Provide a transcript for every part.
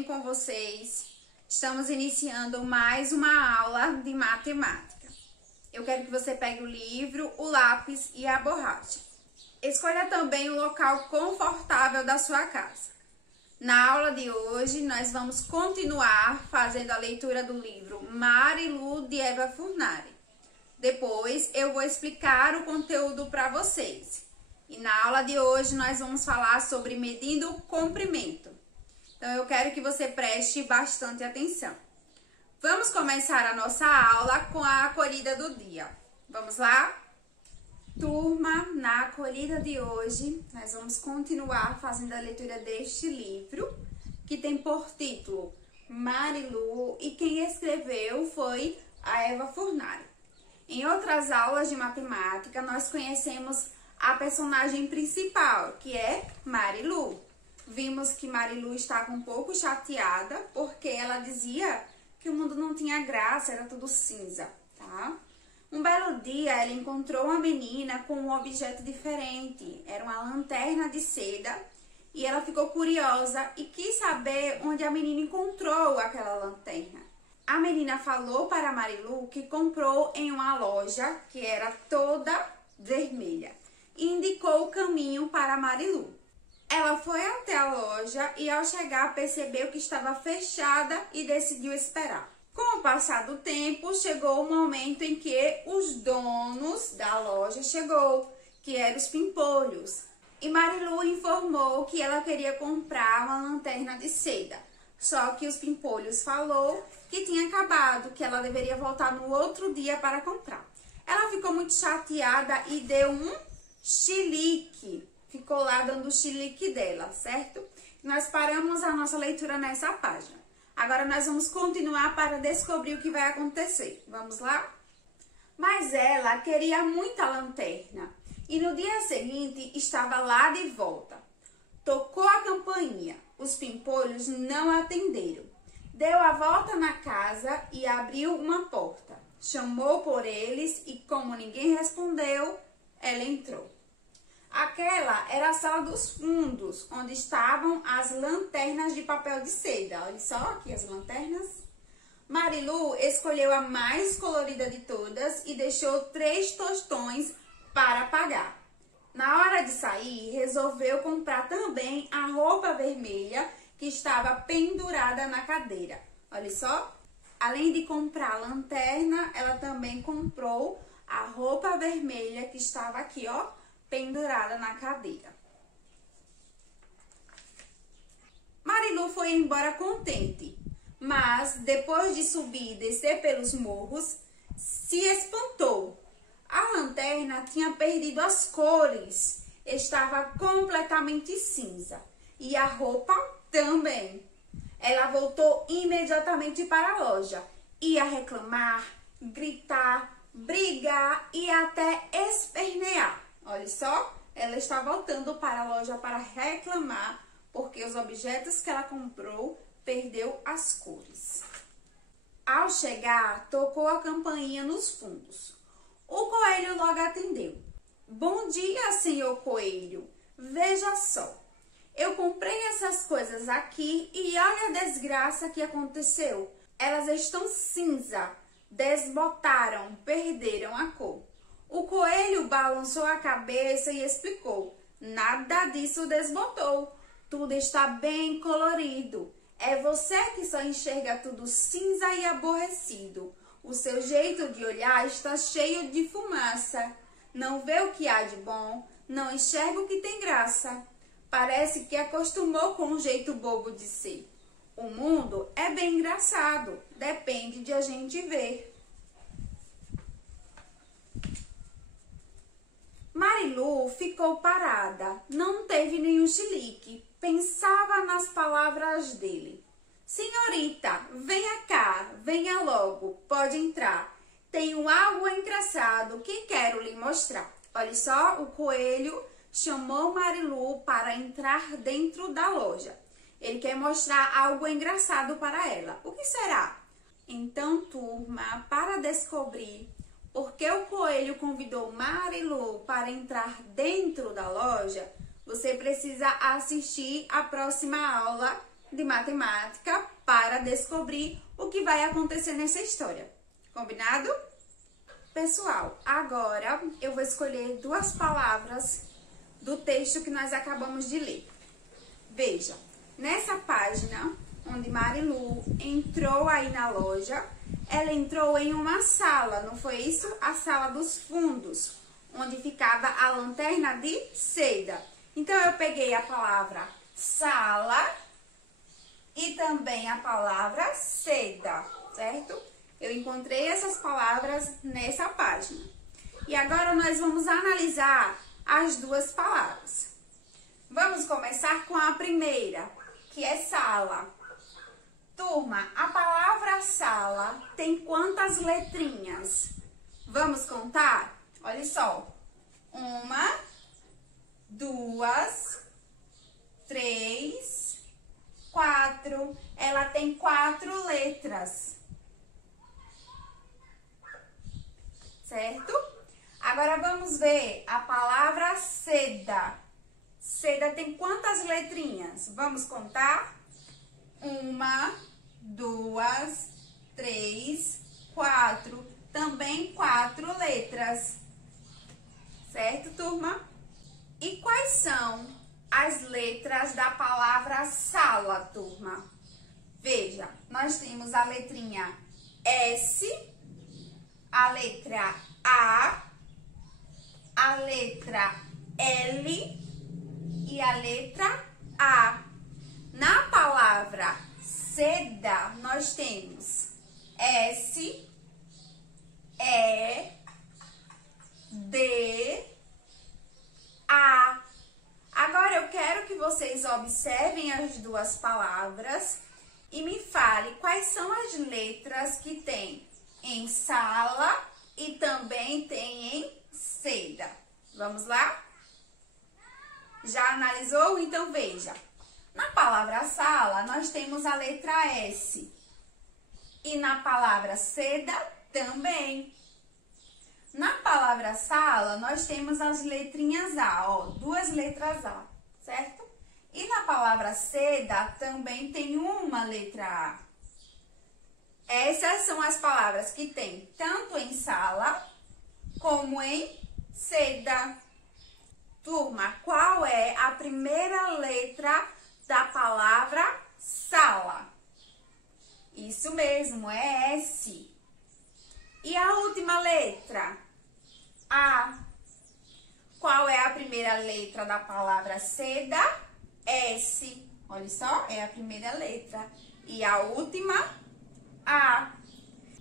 bem com vocês? Estamos iniciando mais uma aula de matemática. Eu quero que você pegue o livro, o lápis e a borracha. Escolha também o local confortável da sua casa. Na aula de hoje, nós vamos continuar fazendo a leitura do livro Marilu, de Eva Furnari. Depois, eu vou explicar o conteúdo para vocês. E na aula de hoje, nós vamos falar sobre medindo o comprimento. Então, eu quero que você preste bastante atenção. Vamos começar a nossa aula com a acolhida do dia. Vamos lá? Turma, na acolhida de hoje, nós vamos continuar fazendo a leitura deste livro, que tem por título Marilu, e quem escreveu foi a Eva Furnari. Em outras aulas de matemática, nós conhecemos a personagem principal, que é Marilu. Vimos que Marilu estava um pouco chateada, porque ela dizia que o mundo não tinha graça, era tudo cinza, tá? Um belo dia, ela encontrou uma menina com um objeto diferente. Era uma lanterna de seda e ela ficou curiosa e quis saber onde a menina encontrou aquela lanterna. A menina falou para Marilu que comprou em uma loja que era toda vermelha e indicou o caminho para Marilu. Ela foi até a loja e, ao chegar, percebeu que estava fechada e decidiu esperar. Com o passar do tempo, chegou o momento em que os donos da loja chegou, que eram os pimpolhos. E Marilu informou que ela queria comprar uma lanterna de seda. Só que os pimpolhos falou que tinha acabado, que ela deveria voltar no outro dia para comprar. Ela ficou muito chateada e deu um chilique. Ficou lá dando o chilique dela, certo? Nós paramos a nossa leitura nessa página. Agora nós vamos continuar para descobrir o que vai acontecer. Vamos lá? Mas ela queria muito a lanterna e no dia seguinte estava lá de volta. Tocou a campainha. Os pimpolhos não atenderam. Deu a volta na casa e abriu uma porta. Chamou por eles e, como ninguém respondeu, ela entrou. Aquela era a sala dos fundos, onde estavam as lanternas de papel de seda. Olha só aqui as lanternas. Marilu escolheu a mais colorida de todas e deixou 3 tostões para pagar. Na hora de sair, resolveu comprar também a roupa vermelha que estava pendurada na cadeira. Olha só. Além de comprar a lanterna, ela também comprou a roupa vermelha que estava aqui, ó, pendurada na cadeira. Marilu foi embora contente, mas depois de subir e descer pelos morros, se espantou. A lanterna tinha perdido as cores, estava completamente cinza e a roupa também. Ela voltou imediatamente para a loja, ia reclamar, gritar, brigar e até espernear. Olha só, ela está voltando para a loja para reclamar porque os objetos que ela comprou perdeu as cores. Ao chegar, tocou a campainha nos fundos. O coelho logo atendeu. Bom dia, senhor coelho. Veja só, eu comprei essas coisas aqui e olha a desgraça que aconteceu. Elas estão cinza, desbotaram, perderam a cor. O coelho balançou a cabeça e explicou: nada disso desbotou, tudo está bem colorido. É você que só enxerga tudo cinza e aborrecido. O seu jeito de olhar está cheio de fumaça. Não vê o que há de bom, não enxerga o que tem graça. Parece que acostumou com o jeito bobo de ser. O mundo é bem engraçado, depende de a gente ver. Marilu ficou parada, não teve nenhum chilique, pensava nas palavras dele. Senhorita, venha cá, venha logo, pode entrar. Tenho algo engraçado que quero lhe mostrar. Olha só, o coelho chamou Marilu para entrar dentro da loja. Ele quer mostrar algo engraçado para ela. O que será? Então, turma, para descobrir por que o coelho convidou Marilu para entrar dentro da loja, você precisa assistir a próxima aula de matemática para descobrir o que vai acontecer nessa história. Combinado? Pessoal, agora eu vou escolher duas palavras do texto que nós acabamos de ler. Veja, nessa página onde Marilu entrou aí na loja, ela entrou em uma sala, não foi isso? A sala dos fundos, onde ficava a lanterna de seda. Então, eu peguei a palavra sala e também a palavra seda, certo? Eu encontrei essas palavras nessa página. E agora nós vamos analisar as duas palavras. Vamos começar com a primeira, que é sala. Turma, a palavra sala tem quantas letrinhas? Vamos contar? Olha só. 1, 2, 3, 4. Ela tem 4 letras. Certo? Agora vamos ver a palavra seda. Seda tem quantas letrinhas? Vamos contar? 1, 2, 3, 4. Também 4 letras. Certo, turma? E quais são as letras da palavra sala, turma? Veja, nós temos a letrinha S, a letra a letra L e a letra A. Na palavra seda, nós temos S, E, D, A. Agora eu quero que vocês observem as duas palavras e me fale quais são as letras que tem em sala e também tem em seda. Vamos lá? Já analisou? Então veja. Na palavra sala, nós temos a letra S. E na palavra seda, também. Na palavra sala, nós temos as letrinhas A, ó, 2 letras A, certo? E na palavra seda, também tem uma letra A. Essas são as palavras que tem tanto em sala como em seda. Turma, qual é a primeira letra da palavra sala? Isso mesmo, é S. E a última letra? A. Qual é a primeira letra da palavra seda? S. Olha só, é a primeira letra. E a última? A.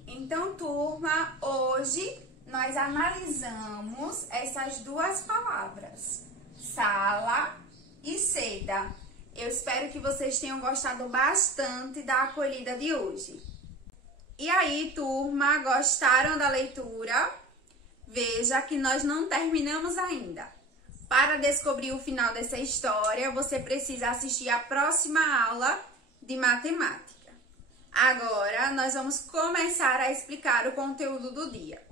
Então, turma, hoje nós analisamos essas duas palavras, sala e seda. Eu espero que vocês tenham gostado bastante da acolhida de hoje. E aí, turma, gostaram da leitura? Veja que nós não terminamos ainda. Para descobrir o final dessa história, você precisa assistir a próxima aula de matemática. Agora, nós vamos começar a explicar o conteúdo do dia.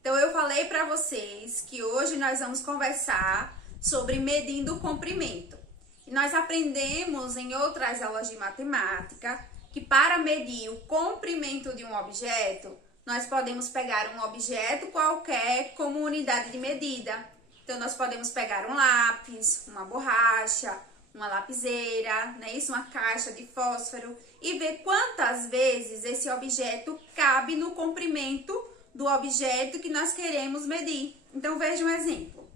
Então, eu falei para vocês que hoje nós vamos conversar sobre medindo o comprimento. E nós aprendemos em outras aulas de matemática que para medir o comprimento de um objeto, nós podemos pegar um objeto qualquer como unidade de medida. Então, nós podemos pegar um lápis, uma borracha, uma lapiseira, né? Isso, uma caixa de fósforo e ver quantas vezes esse objeto cabe no comprimento do objeto que nós queremos medir. Então, veja um exemplo.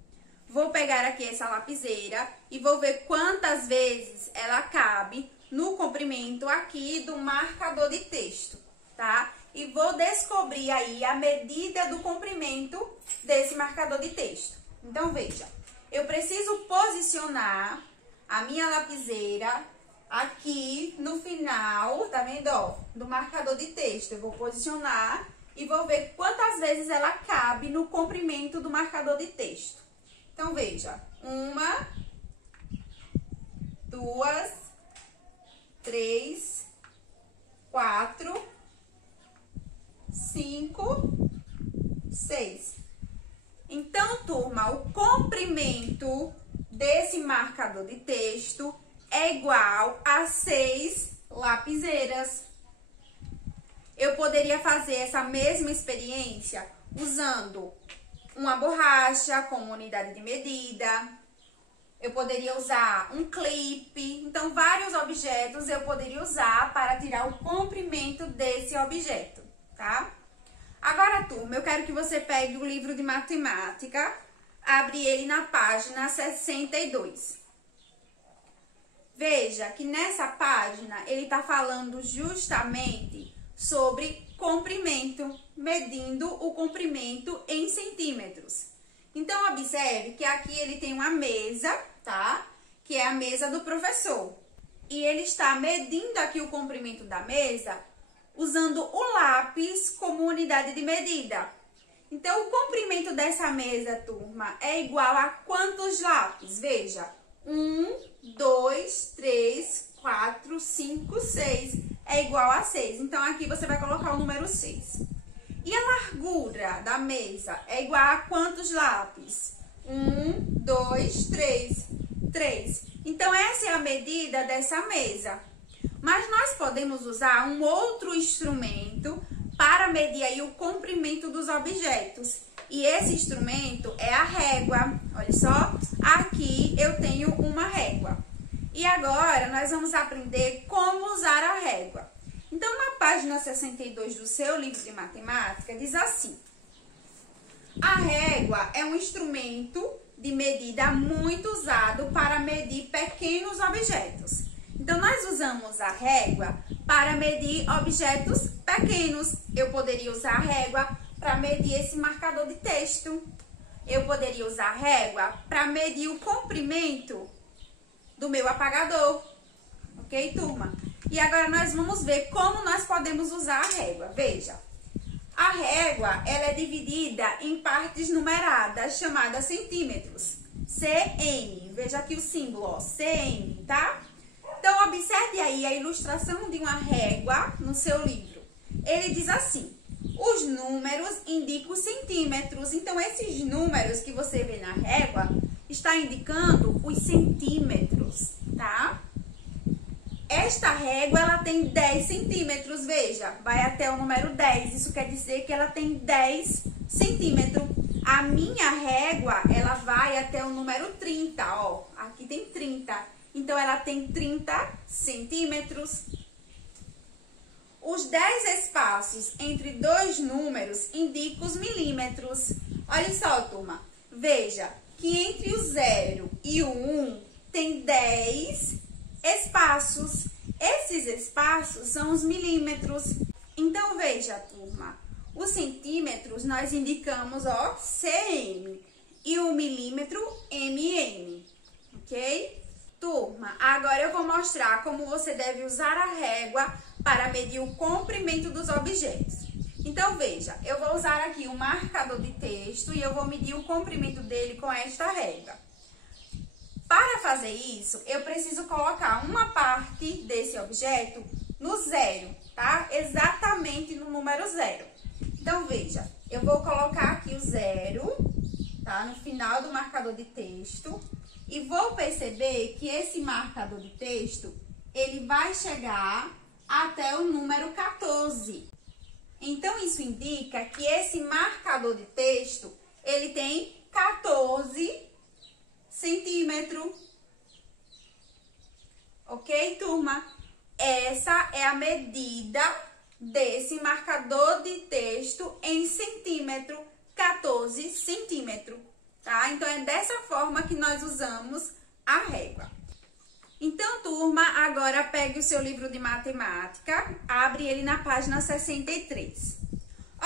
Vou pegar aqui essa lapiseira e vou ver quantas vezes ela cabe no comprimento aqui do marcador de texto, tá? E vou descobrir aí a medida do comprimento desse marcador de texto. Então, veja, eu preciso posicionar a minha lapiseira aqui no final, tá vendo, ó, do marcador de texto. Eu vou posicionar e vou ver quantas vezes ela cabe no comprimento do marcador de texto. Então, veja, 1, 2, 3, 4, 5, 6. Então, turma, o comprimento desse marcador de texto é igual a 6 lapiseiras. Eu poderia fazer essa mesma experiência usando uma borracha como unidade de medida. Eu poderia usar um clipe. Então, vários objetos eu poderia usar para tirar o comprimento desse objeto, tá? Agora, turma, eu quero que você pegue o livro de matemática, abre ele na página 62. Veja que nessa página ele está falando justamente sobre comprimento, medindo o comprimento em centímetros. Então, observe que aqui ele tem uma mesa, tá? Que é a mesa do professor. E ele está medindo aqui o comprimento da mesa usando o lápis como unidade de medida. Então, o comprimento dessa mesa, turma, é igual a quantos lápis? Veja, 1, 2, 3, 4, 5, 6. É igual a 6. Então, aqui você vai colocar o número 6. E a largura da mesa é igual a quantos lápis? 1, 2, 3. 3. Então, essa é a medida dessa mesa. Mas nós podemos usar um outro instrumento para medir aí o comprimento dos objetos. E esse instrumento é a régua. Olha só, aqui eu tenho uma régua. E agora nós vamos aprender como usar a régua. Então, na página 62 do seu livro de matemática, diz assim: a régua é um instrumento de medida muito usado para medir pequenos objetos. Então, nós usamos a régua para medir objetos pequenos. Eu poderia usar a régua para medir esse marcador de texto. Eu poderia usar a régua para medir o comprimento do meu apagador. Ok, turma? E agora nós vamos ver como nós podemos usar a régua. Veja, a régua ela é dividida em partes numeradas chamadas centímetros. cm. Veja aqui o símbolo, ó, cm, tá? Então, observe aí a ilustração de uma régua no seu livro. Ele diz assim: os números indicam os centímetros. Então, esses números que você vê na régua está indicando os centímetros, tá? Esta régua, ela tem 10 centímetros, veja, vai até o número 10. Isso quer dizer que ela tem 10 centímetros. A minha régua, ela vai até o número 30, ó. Aqui tem 30. Então, ela tem 30 centímetros. Os 10 espaços entre dois números indicam os milímetros. Olha só, turma. Veja que entre o 0 e o 1 tem 10 espaços. Esses espaços são os milímetros. Então, veja, turma. Os centímetros nós indicamos, ó, cm. E o milímetro, mm. Ok? Turma, agora eu vou mostrar como você deve usar a régua para medir o comprimento dos objetos. Então, veja, eu vou usar aqui um marcador de texto e eu vou medir o comprimento dele com esta régua. Para fazer isso, eu preciso colocar uma parte desse objeto no 0, tá? Exatamente no número 0. Então, veja, eu vou colocar aqui o 0, tá? No final do marcador de texto. E vou perceber que esse marcador de texto, ele vai chegar até o número 14. Então, isso indica que esse marcador de texto, ele tem 14 centímetros. Ok, turma? Essa é a medida desse marcador de texto em centímetro, 14 centímetros. Tá? Então, é dessa forma que nós usamos a régua. Então, turma, agora pegue o seu livro de matemática, abre ele na página 63.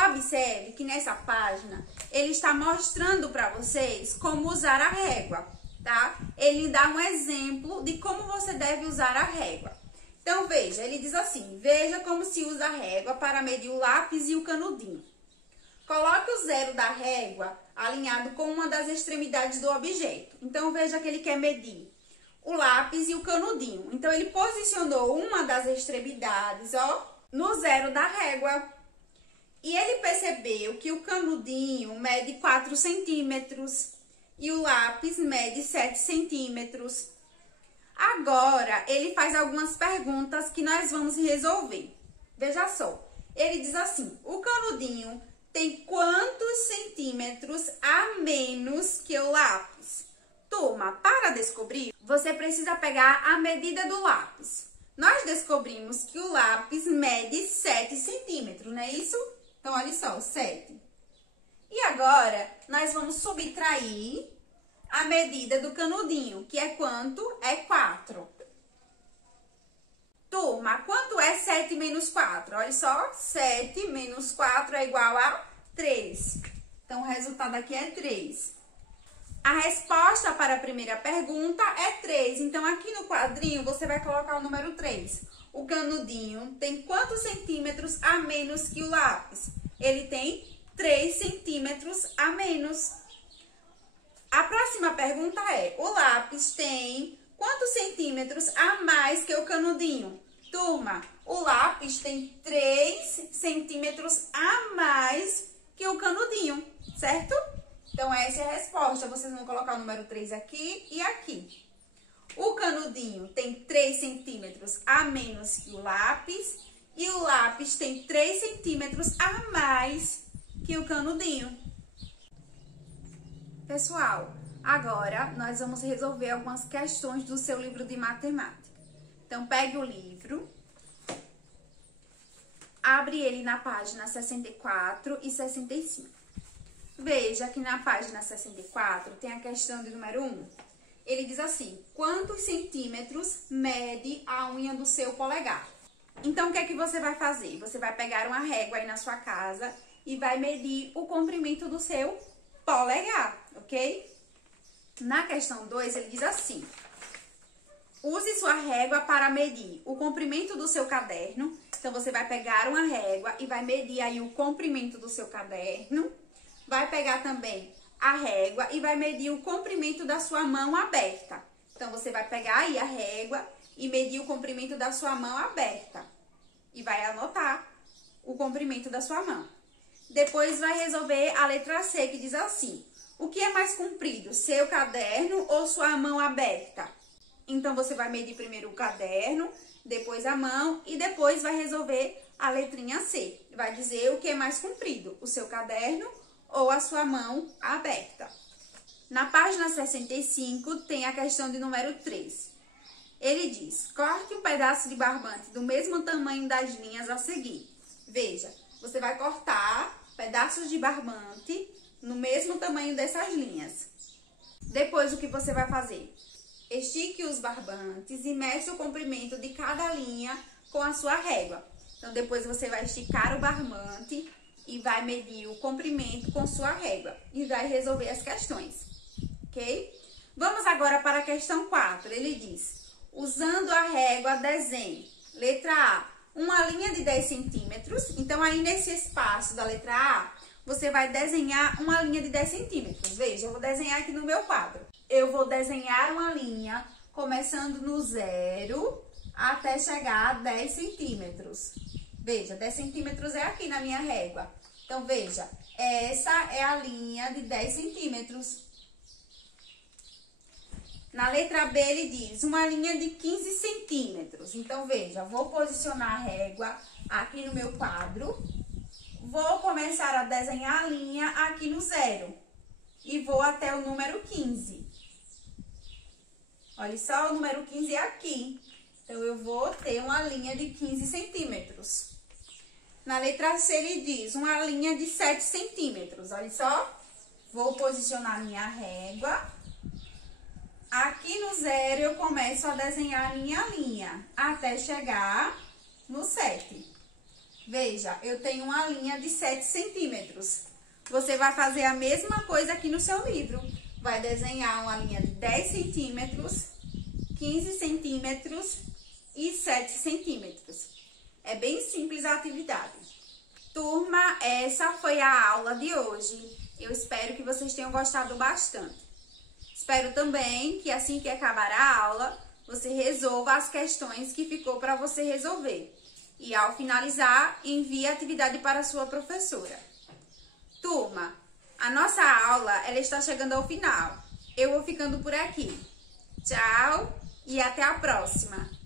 Observe que nessa página, ele está mostrando para vocês como usar a régua, tá? Ele dá um exemplo de como você deve usar a régua. Então, veja, ele diz assim: veja como se usa a régua para medir o lápis e o canudinho. Coloque o 0 da régua alinhado com uma das extremidades do objeto. Então, veja que ele quer medir o lápis e o canudinho. Então, ele posicionou uma das extremidades, ó, no 0 da régua. E ele percebeu que o canudinho mede 4 centímetros e o lápis mede 7 centímetros. Agora, ele faz algumas perguntas que nós vamos resolver. Veja só, ele diz assim, o canudinho tem quantos centímetros a menos que o lápis? Turma, para descobrir, você precisa pegar a medida do lápis. Nós descobrimos que o lápis mede 7 centímetros, não é isso? Então, olha só, 7. E agora, nós vamos subtrair a medida do canudinho, que é quanto? É 4. Turma, quanto é 7 menos 4? Olha só, 7 menos 4 é igual a 3. Então, o resultado aqui é 3. A resposta para a primeira pergunta é 3. Então, aqui no quadrinho, você vai colocar o número 3. O canudinho tem quantos centímetros a menos que o lápis? Ele tem 3 centímetros a menos. A próxima pergunta é, o lápis tem quantos centímetros a mais que o canudinho? Turma, o lápis tem 3 centímetros a mais que o canudinho, certo? Então, essa é a resposta. Vocês vão colocar o número 3 aqui e aqui. O canudinho tem 3 centímetros a menos que o lápis. E o lápis tem 3 centímetros a mais que o canudinho. Pessoal, agora nós vamos resolver algumas questões do seu livro de matemática. Então, pegue o livro. Abre ele na página 64 e 65. Veja que na página 64 tem a questão de número 1. Ele diz assim, quantos centímetros mede a unha do seu polegar? Então, o que é que você vai fazer? Você vai pegar uma régua aí na sua casa e vai medir o comprimento do seu polegar, ok? Na questão 2, ele diz assim, use sua régua para medir o comprimento do seu caderno. Então, você vai pegar uma régua e vai medir aí o comprimento do seu caderno. Vai pegar também a régua e vai medir o comprimento da sua mão aberta. Então, você vai pegar aí a régua e medir o comprimento da sua mão aberta. E vai anotar o comprimento da sua mão. Depois, vai resolver a letra C, que diz assim, o que é mais comprido, seu caderno ou sua mão aberta? Então, você vai medir primeiro o caderno, depois a mão e depois vai resolver a letrinha C. Vai dizer o que é mais comprido, o seu caderno ou a sua mão aberta. Na página 65 tem a questão de número 3. Ele diz, corte um pedaço de barbante do mesmo tamanho das linhas a seguir. Veja, você vai cortar pedaços de barbante no mesmo tamanho dessas linhas. Depois, o que você vai fazer? Estique os barbantes e meça o comprimento de cada linha com a sua régua. Então, depois você vai esticar o barbante e vai medir o comprimento com sua régua e vai resolver as questões, ok? Vamos agora para a questão 4. Ele diz, usando a régua, desenhe. Letra A, uma linha de 10 centímetros. Então, aí nesse espaço da letra A, você vai desenhar uma linha de 10 centímetros. Veja, eu vou desenhar aqui no meu quadro. Eu vou desenhar uma linha começando no 0 até chegar a 10 centímetros. Veja, 10 centímetros é aqui na minha régua. Então, veja, essa é a linha de 10 centímetros. Na letra B, ele diz uma linha de 15 centímetros. Então, veja, vou posicionar a régua aqui no meu quadro. Vou começar a desenhar a linha aqui no 0. E vou até o número 15. Olha só, o número 15 é aqui. Então, eu vou ter uma linha de 15 centímetros. Na letra C, ele diz uma linha de 7 centímetros. Olha só, vou posicionar minha régua. Aqui no 0, eu começo a desenhar a minha linha, até chegar no 7. Veja, eu tenho uma linha de 7 centímetros. Você vai fazer a mesma coisa aqui no seu livro. Vai desenhar uma linha de 10 centímetros, 15 centímetros e 7 centímetros. É bem simples a atividade. Turma, essa foi a aula de hoje. Eu espero que vocês tenham gostado bastante. Espero também que assim que acabar a aula, você resolva as questões que ficou para você resolver. E ao finalizar, envie a atividade para a sua professora. Turma, a nossa aula ela está chegando ao final. Eu vou ficando por aqui. Tchau! e até a próxima!